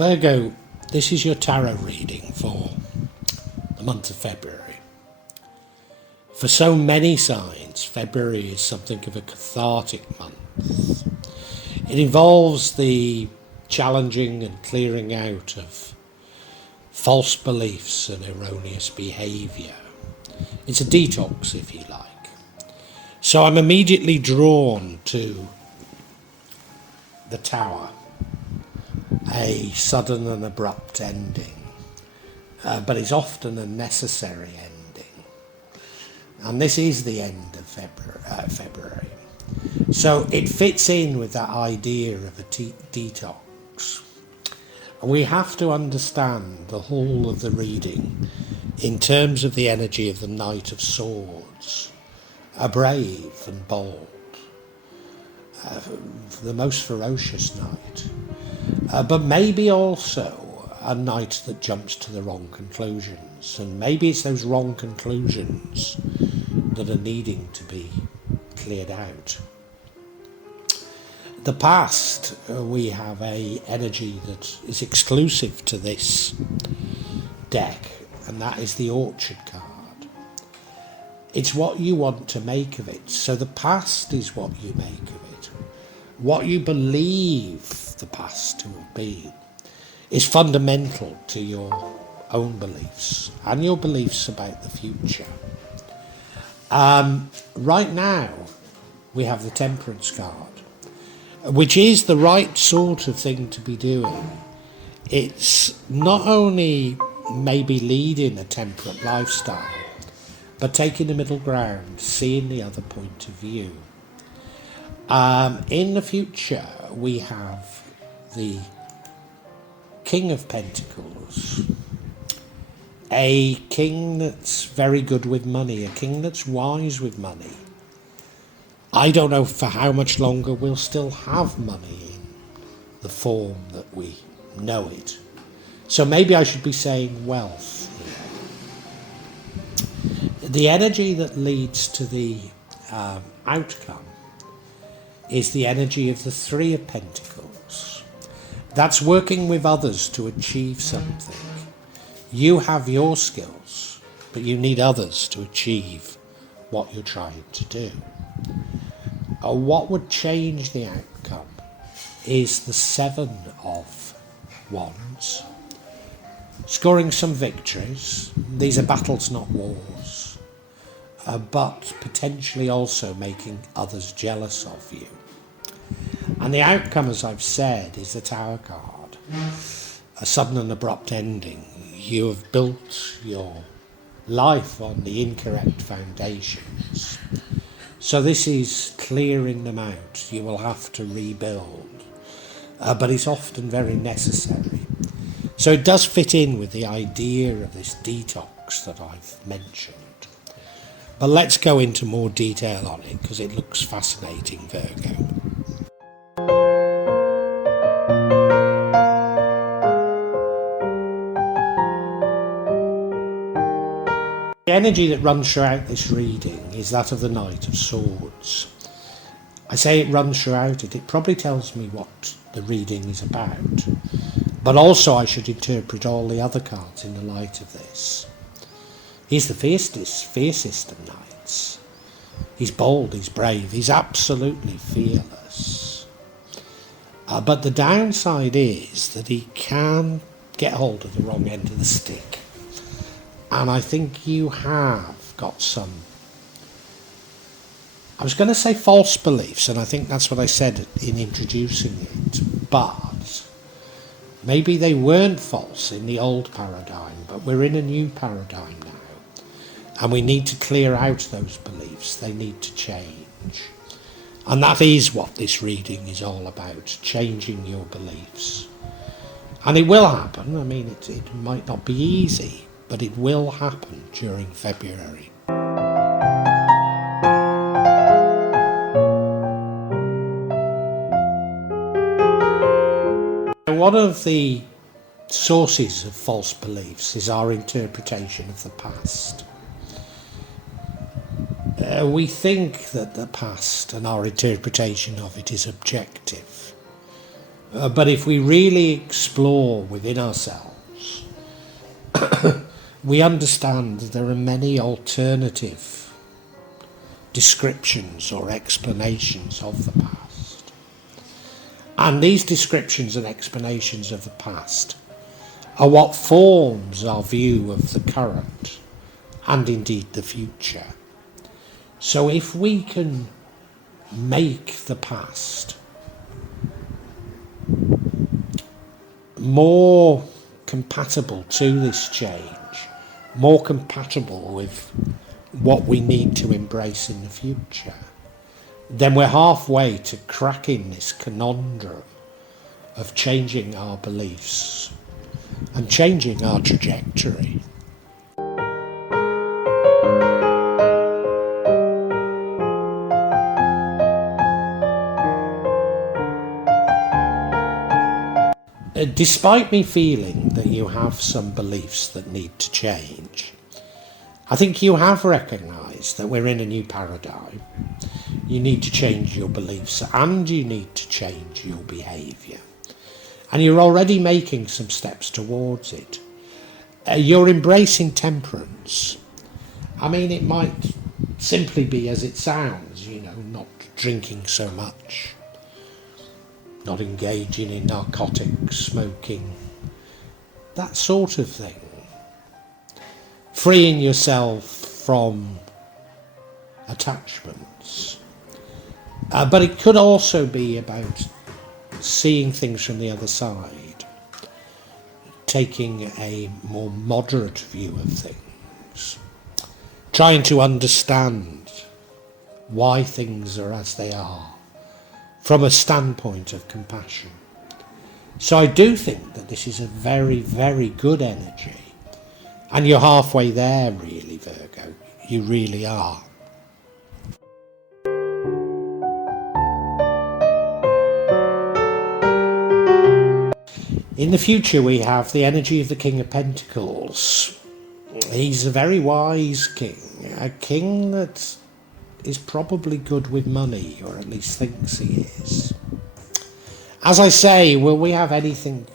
Virgo, this is your tarot reading for the month of February. For so many signs, February is something of a cathartic month. It involves the challenging and clearing out of false beliefs and erroneous behaviour. It's a detox, if you like. So I'm immediately drawn to the Tower, a sudden and abrupt ending, but it's often a necessary ending. And this is the end of February. So it fits in with that idea of a detox. And we have to understand the whole of the reading in terms of the energy of the Knight of Swords, a brave and bold, the most ferocious knight, but maybe also a knight that jumps to the wrong conclusions. And maybe it's those wrong conclusions that are needing to be cleared out. The past, we have a energy that is exclusive to this deck, and that is the Orchard card. It's what you want to make of it. So the past is what you make of it. What you believe the past to have been is fundamental to your own beliefs and your beliefs about the future. Right now, we have the Temperance card, which is the right sort of thing to be doing. It's not only maybe leading a temperate lifestyle, but taking the middle ground, seeing the other point of view. In the future, we have the King of Pentacles, a king that's very good with money, a king that's wise with money. I don't know for how much longer we'll still have money in the form that we know it. So maybe I should be saying wealth here. The energy that leads to the outcome is the energy of the Three of Pentacles. That's working with others to achieve something. You have your skills, but you need others to achieve what you're trying to do. What would change the outcome is the Seven of Wands. Scoring some victories. These are battles, not wars. But potentially also making others jealous of you. And the outcome, as I've said, is the Tower card. A sudden and abrupt ending. You have built your life on the incorrect foundations. So this is clearing them out. You will have to rebuild. But it's often very necessary. So it does fit in with the idea of this detox that I've mentioned. But let's go into more detail on it because it looks fascinating, Virgo. The energy that runs throughout this reading is that of the Knight of Swords. I say it runs throughout it. It probably tells me what the reading is about. But also I should interpret all the other cards in the light of this. He's the fiercest of knights. He's bold, he's brave, he's absolutely fearless. But the downside is that he can get hold of the wrong end of the stick. And I think you have got some, I was going to say false beliefs, and I think that's what I said in introducing it, but maybe they weren't false in the old paradigm, but we're in a new paradigm now, and we need to clear out those beliefs. They need to change. And that is what this reading is all about, changing your beliefs. And it will happen. I mean, it might not be easy, but it will happen during February. One of the sources of false beliefs is our interpretation of the past. We think that the past and our interpretation of it is objective. But if we really explore within ourselves, we understand there are many alternative descriptions or explanations of the past. And these descriptions and explanations of the past are what forms our view of the current and indeed the future. So if we can make the past more compatible to this change, more compatible with what we need to embrace in the future, then we're halfway to cracking this conundrum of changing our beliefs and changing our trajectory. Despite me feeling that you have some beliefs that need to change, I think you have recognised that we're in a new paradigm. You need to change your beliefs and you need to change your behaviour. And you're already making some steps towards it. You're embracing temperance. I mean, it might simply be as it sounds, not drinking so much, not engaging in narcotics, smoking, that sort of thing. Freeing yourself from attachments. But it could also be about seeing things from the other side, taking a more moderate view of things, trying to understand why things are as they are from a standpoint of compassion. So I do think that this is a very, very good energy. And you're halfway there, really, Virgo. You really are. In the future, we have the energy of the King of Pentacles. He's a very wise king. A king that is probably good with money, or at least thinks he is. As I say, will we have anything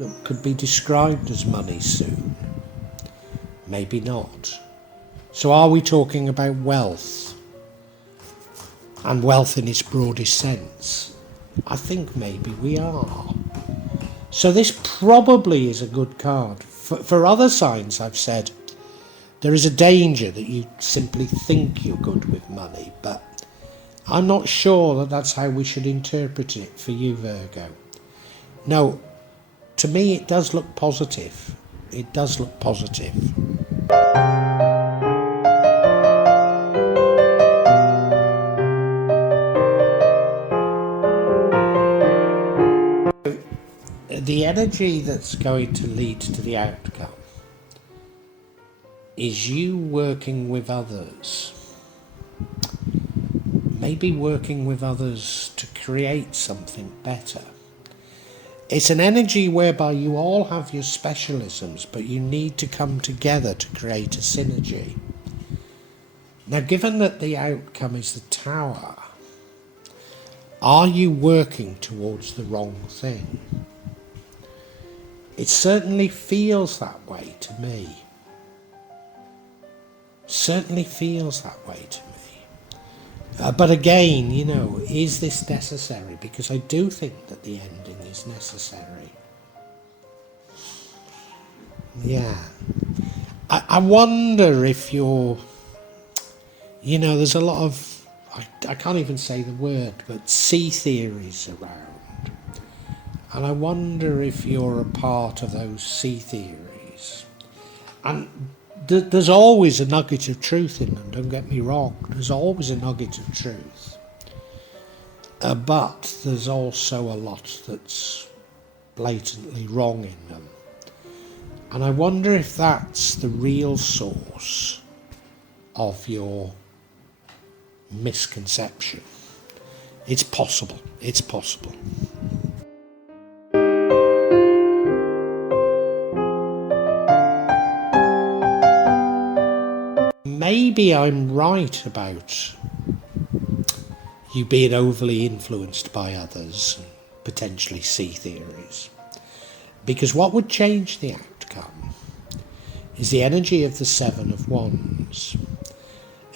that could be described as money soon? Maybe not. So are we talking about wealth? And wealth in its broadest sense? I think maybe we are. So this probably is a good card. For other signs, I've said, there is a danger that you simply think you're good with money, but I'm not sure that that's how we should interpret it for you, Virgo. No, to me it does look positive. It does look positive. The energy that's going to lead to the outcome is you working with others. Maybe working with others to create something better. It's an energy whereby you all have your specialisms, but you need to come together to create a synergy. Now, given that the outcome is the Tower, are you working towards the wrong thing? It certainly feels that way to me. Certainly feels that way to me. But again, is this necessary? Because I do think that the ending is necessary. Yeah. I wonder if you're, there's a lot of, I can't even say the word, but sea theories around. And I wonder if you're a part of those sea theories. And there's always a nugget of truth in them, don't get me wrong. There's always a nugget of truth. But there's also a lot that's blatantly wrong in them. And I wonder if that's the real source of your misconception. It's possible. It's possible. Maybe I'm right about you being overly influenced by others, potentially C theories. Because what would change the outcome is the energy of the Seven of Wands.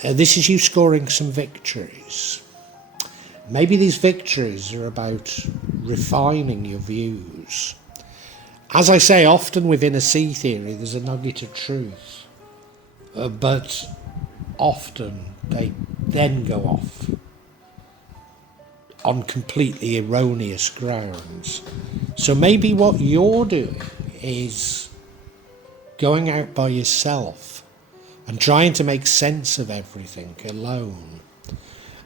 This is you scoring some victories. Maybe these victories are about refining your views. As I say, often within a C theory there's a nugget of truth, but often they then go off on completely erroneous grounds. So maybe what you're doing is going out by yourself and trying to make sense of everything alone.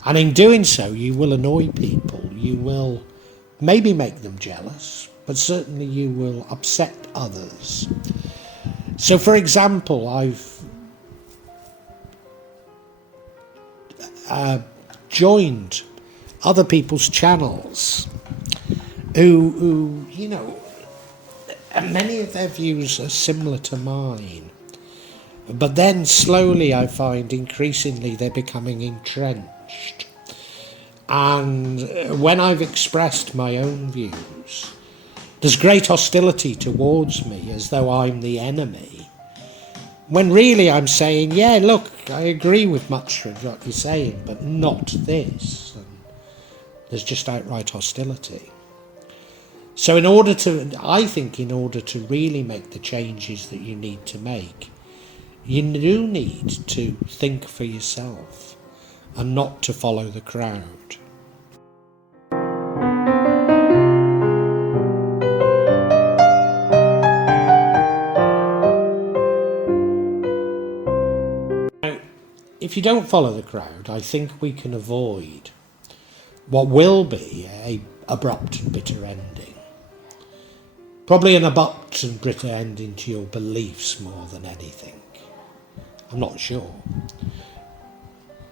And in doing so, you will annoy people. You will maybe make them jealous, but certainly you will upset others. So, for example, I've joined other people's channels who, you know, and many of their views are similar to mine. But then slowly I find increasingly they're becoming entrenched. And when I've expressed my own views, there's great hostility towards me as though I'm the enemy. When really I'm saying, yeah, look, I agree with much of what you're saying, but not this. And there's just outright hostility. So I think in order to really make the changes that you need to make, you do need to think for yourself and not to follow the crowd. Now, if you don't follow the crowd, I think we can avoid what will be an abrupt and bitter ending. Probably an abrupt and bitter ending to your beliefs more than anything. I'm not sure.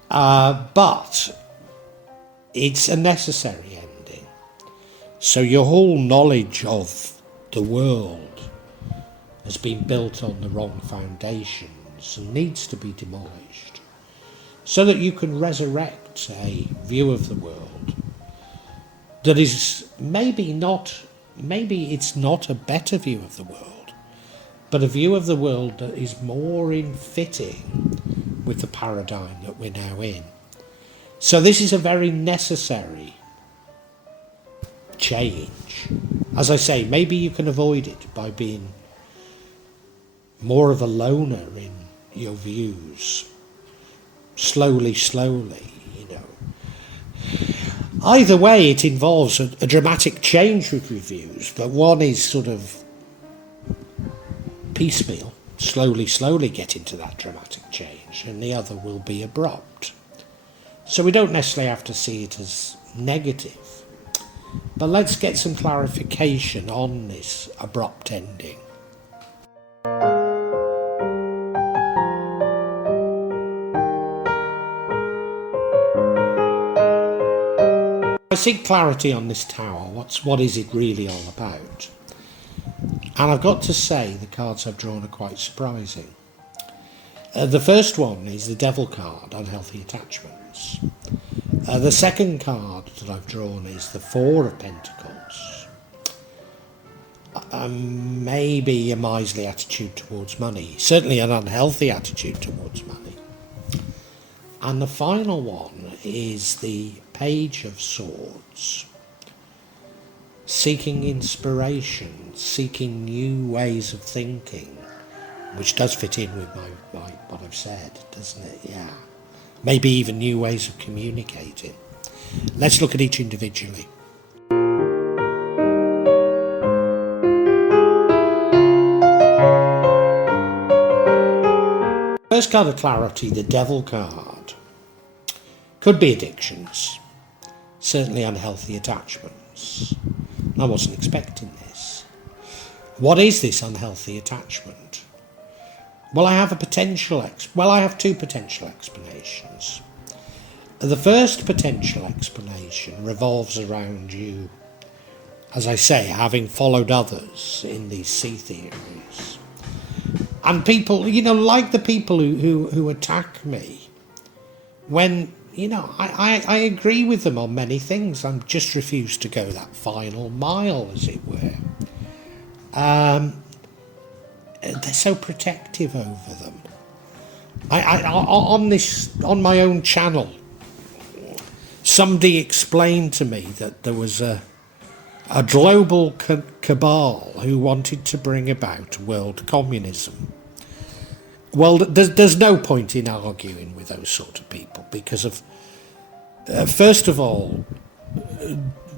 But it's a necessary ending. So your whole knowledge of the world has been built on the wrong foundations and needs to be demolished so that you can resurrect a view of the world that is maybe it's not a better view of the world, but a view of the world that is more in fitting with the paradigm that we're now in. So this is a very necessary change. As I say, maybe you can avoid it by being more of a loner in your views. Slowly, you know. Either way, it involves a dramatic change with your views, but one is sort of piecemeal, slowly get into that dramatic change, and the other will be abrupt. So we don't necessarily have to see it as negative, but let's get some clarification on this abrupt ending. I seek clarity on this tower. What is it really all about? And I've got to say the cards I've drawn are quite surprising. The first one is the Devil card, unhealthy attachments. The second card that I've drawn is the Four of Pentacles. Maybe a miserly attitude towards money, certainly an unhealthy attitude towards money. And the final one is the Page of Swords. Seeking inspiration, seeking new ways of thinking, which does fit in with my what I've said, doesn't it? Yeah. Maybe even new ways of communicating. Let's look at each individually. First card of clarity, the Devil card. Could be addictions, certainly unhealthy attachments. I wasn't expecting this. What is this unhealthy attachment? Well, I have two potential explanations. The first potential explanation revolves around you, as I say, having followed others in these C theories. And people, like the people who attack me, when I agree with them on many things. I'm just refused to go that final mile, as it were. They're so protective over them. On my own channel, somebody explained to me that there was a global cabal who wanted to bring about world communism. Well, there's no point in arguing with those sort of people because of, first of all,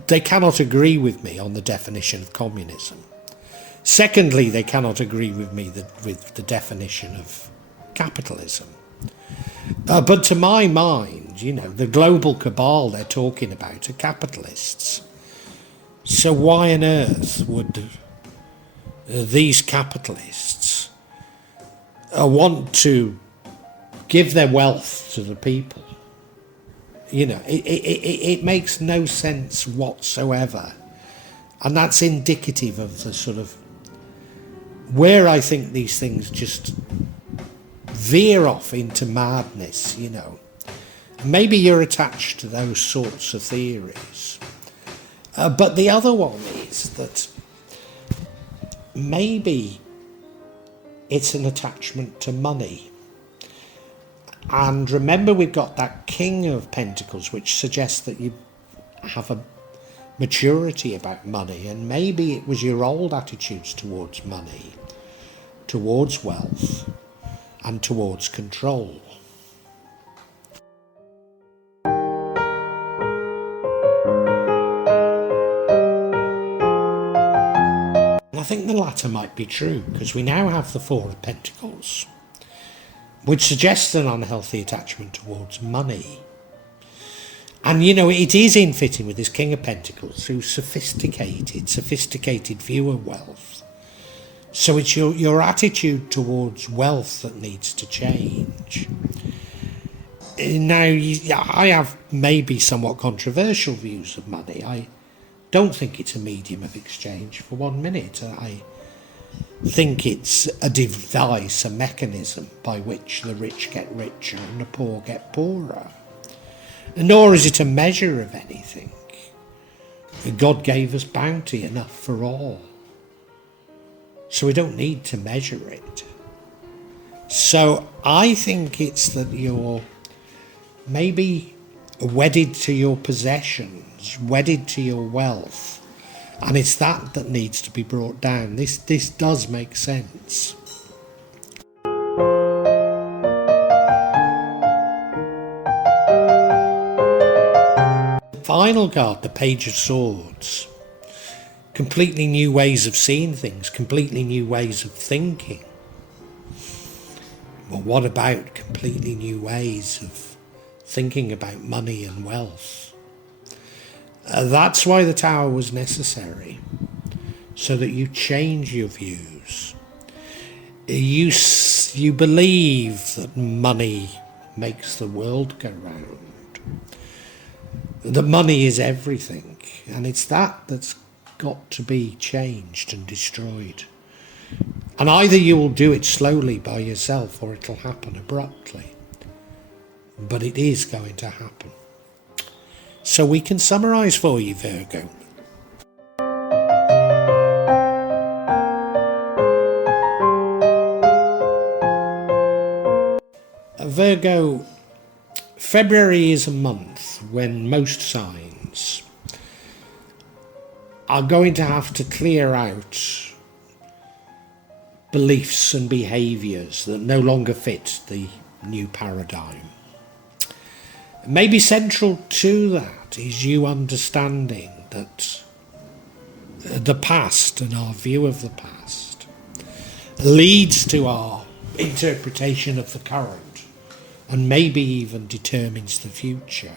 they cannot agree with me on the definition of communism. Secondly, they cannot agree with me with the definition of capitalism. But to my mind, the global cabal they're talking about are capitalists. So why on earth would these capitalists want to give their wealth to the people? It makes no sense whatsoever. And that's indicative of the sort of where I think these things just veer off into madness, Maybe you're attached to those sorts of theories. But the other one is that maybe it's an attachment to money. And remember, we've got that King of Pentacles, which suggests that you have a maturity about money, and maybe it was your old attitudes towards money, towards wealth, and towards control. I think the latter might be true, because we now have the Four of Pentacles, which suggests an unhealthy attachment towards money. And, it is in fitting with this King of Pentacles, who's sophisticated view of wealth. So it's your attitude towards wealth that needs to change. Now, I have maybe somewhat controversial views of money. I don't think it's a medium of exchange for 1 minute. I think it's a device, a mechanism by which the rich get richer and the poor get poorer. Nor is it a measure of anything. God gave us bounty enough for all. So we don't need to measure it. So I think it's that you're maybe wedded to your possessions, wedded to your wealth. And it's that needs to be brought down. This does make sense. Final card, the Page of Swords. Completely new ways of seeing things, completely new ways of thinking. Well, what about completely new ways of thinking about money and wealth? That's why the Tower was necessary, so that you change your views. You believe that money makes the world go round. That money is everything, and it's that's got to be changed and destroyed. And either you will do it slowly by yourself, or it'll happen abruptly. But it is going to happen. So we can summarise for you, Virgo. Virgo, February is a month when most signs are going to have to clear out beliefs and behaviours that no longer fit the new paradigm. Maybe central to that is you understanding that the past and our view of the past leads to our interpretation of the current, and maybe even determines the future.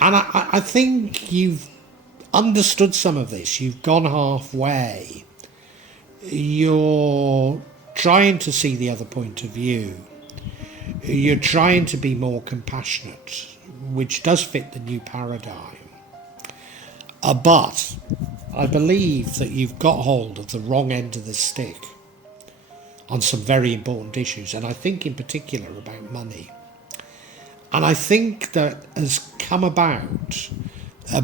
And I think you've understood some of this. You've gone halfway. You're trying to see the other point of view. You're trying to be more compassionate, which does fit the new paradigm. But I believe that you've got hold of the wrong end of the stick on some very important issues, and I think in particular about money. And I think that has come about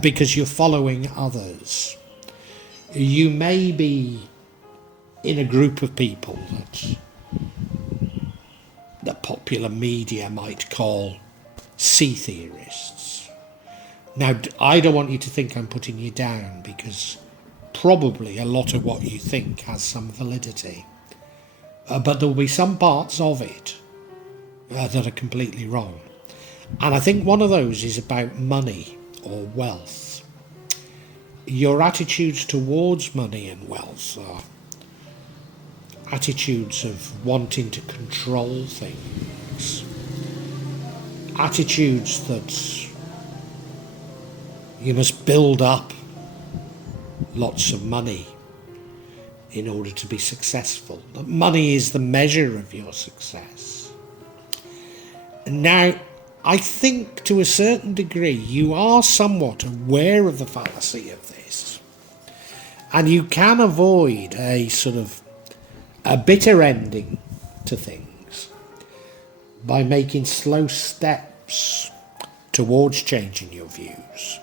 because you're following others. You may be in a group of people that the popular media might call sea theorists. Now, I don't want you to think I'm putting you down, because probably a lot of what you think has some validity. But there will be some parts of it that are completely wrong. And I think one of those is about money or wealth. Your attitudes towards money and wealth are attitudes of wanting to control things, attitudes that you must build up lots of money in order to be successful. That money is the measure of your success. Now, I think to a certain degree you are somewhat aware of the fallacy of this, and you can avoid a sort of a bitter ending to things by making slow steps towards changing your views.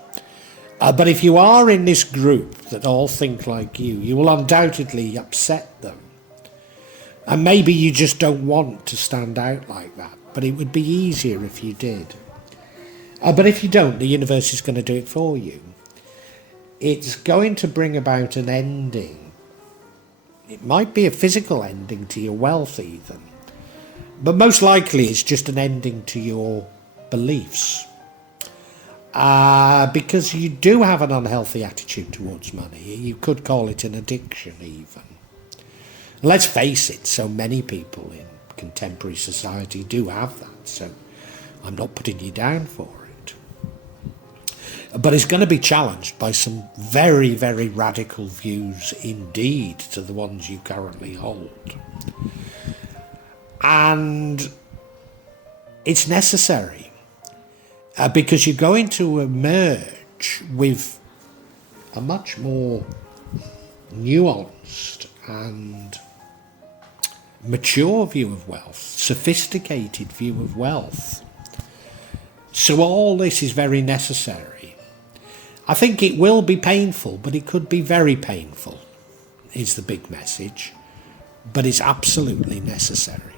But if you are in this group that all think like you will undoubtedly upset them. And maybe you just don't want to stand out like that, but it would be easier if you did. But if you don't, the universe is going to do it for you. It's going to bring about an ending. It might be a physical ending to your wealth even, but most likely it's just an ending to your beliefs. Because you do have an unhealthy attitude towards money. You could call it an addiction even. Let's face it, so many people in contemporary society do have that, so I'm not putting you down for it. But it's going to be challenged by some very, very radical views indeed to the ones you currently hold. And it's necessary because you're going to emerge with a much more nuanced and mature view of wealth, sophisticated view of wealth. So all this is very necessary. I think it will be painful, but it could be very painful, is the big message. But it's absolutely necessary.